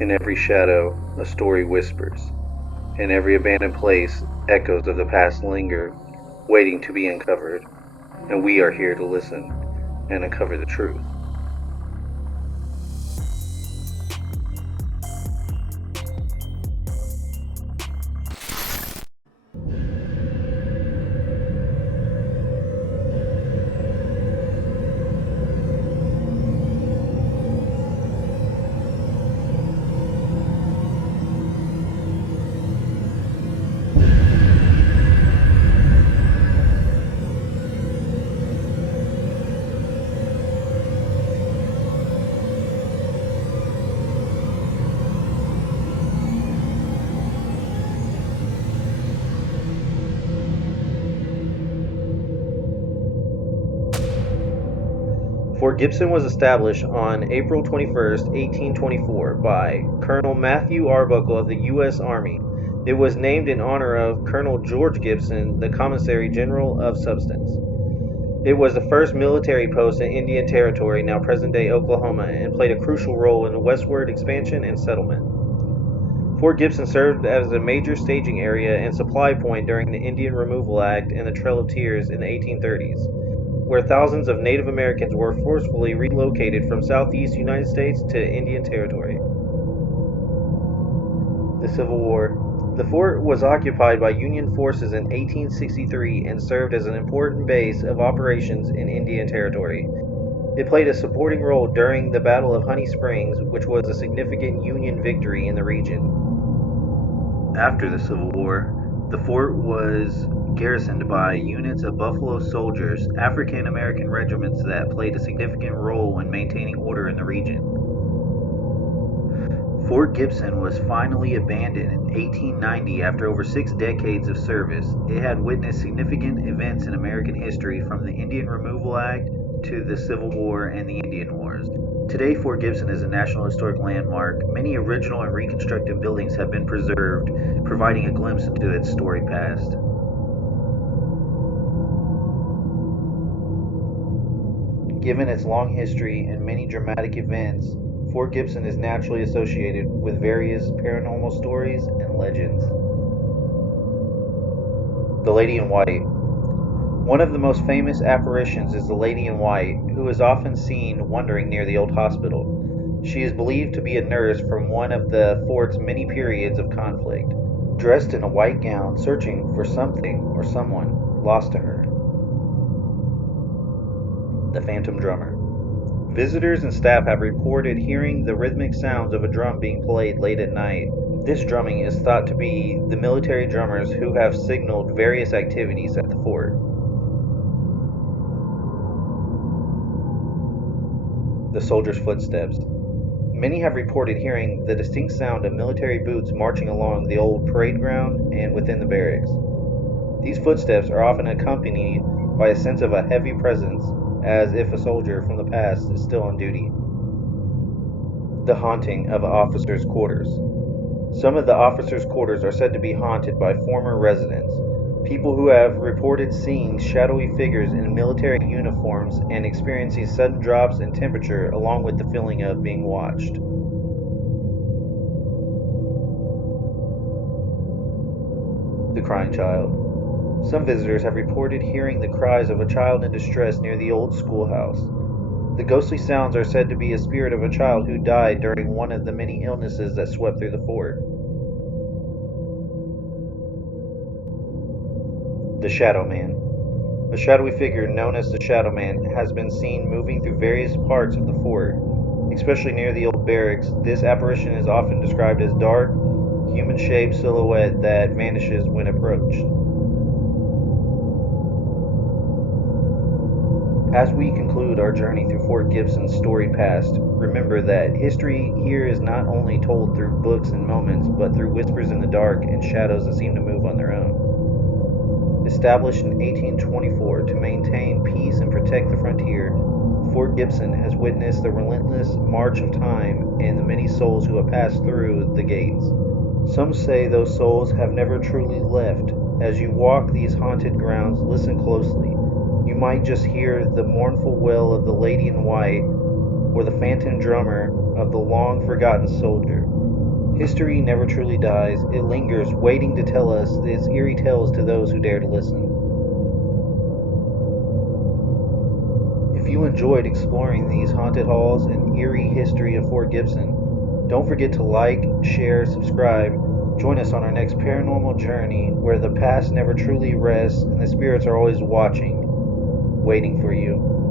In every shadow, a story whispers. In every abandoned place, echoes of the past linger, waiting to be uncovered. And we are here to listen and uncover the truth. Fort Gibson was established on April 21st, 1824 by Colonel Matthew Arbuckle of the U.S. Army. It was named in honor of Colonel George Gibson, the Commissary General of Substance. It was the first military post in Indian Territory, now present-day Oklahoma, and played a crucial role in the westward expansion and settlement. Fort Gibson served as a major staging area and supply point during the Indian Removal Act and the Trail of Tears in the 1830s, where thousands of Native Americans were forcefully relocated from southeast United States to Indian Territory. The Civil War. The fort was occupied by Union forces in 1863 and served as an important base of operations in Indian Territory. It played a supporting role during the Battle of Honey Springs, which was a significant Union victory in the region. After the Civil War, the fort was garrisoned by units of Buffalo Soldiers, African American regiments that played a significant role in maintaining order in the region. Fort Gibson was finally abandoned in 1890 after over 6 decades of service. It had witnessed significant events in American history, from the Indian Removal Act to the Civil War and the Indian Wars. Today, Fort Gibson is a National Historic Landmark. Many original and reconstructed buildings have been preserved, providing a glimpse into its storied past. Given its long history and many dramatic events, Fort Gibson is naturally associated with various paranormal stories and legends. The Lady in White. One of the most famous apparitions is the Lady in White, who is often seen wandering near the old hospital. She is believed to be a nurse from one of the fort's many periods of conflict, dressed in a white gown, searching for something or someone lost to her. The Phantom Drummer. Visitors and staff have reported hearing the rhythmic sounds of a drum being played late at night. This drumming is thought to be the military drummers who have signaled various activities at the fort. The Soldier's Footsteps. Many have reported hearing the distinct sound of military boots marching along the old parade ground and within the barracks. These footsteps are often accompanied by a sense of a heavy presence, as if a soldier from the past is still on duty. The haunting of officers' quarters. Some of the officers' quarters are said to be haunted by former residents, people who have reported seeing shadowy figures in military uniforms and experiencing sudden drops in temperature, along with the feeling of being watched. The Crying Child. Some visitors have reported hearing the cries of a child in distress near the old schoolhouse. The ghostly sounds are said to be a spirit of a child who died during one of the many illnesses that swept through the fort. The Shadow Man. A shadowy figure known as the Shadow Man has been seen moving through various parts of the fort, especially near the old barracks. This apparition is often described as dark, human-shaped silhouette that vanishes when approached. As we conclude our journey through Fort Gibson's storied past, remember that history here is not only told through books and moments, but through whispers in the dark and shadows that seem to move on their own. Established in 1824 to maintain peace and protect the frontier, Fort Gibson has witnessed the relentless march of time and the many souls who have passed through the gates. Some say those souls have never truly left. As you walk these haunted grounds, listen closely. You might just hear the mournful wail of the Lady in White, or the phantom drummer of the long-forgotten soldier. History never truly dies. It lingers, waiting to tell us its eerie tales to those who dare to listen. If you enjoyed exploring these haunted halls and eerie history of Fort Gibson, don't forget to like, share, subscribe. Join us on our next paranormal journey where the past never truly rests and the spirits are always watching, waiting for you.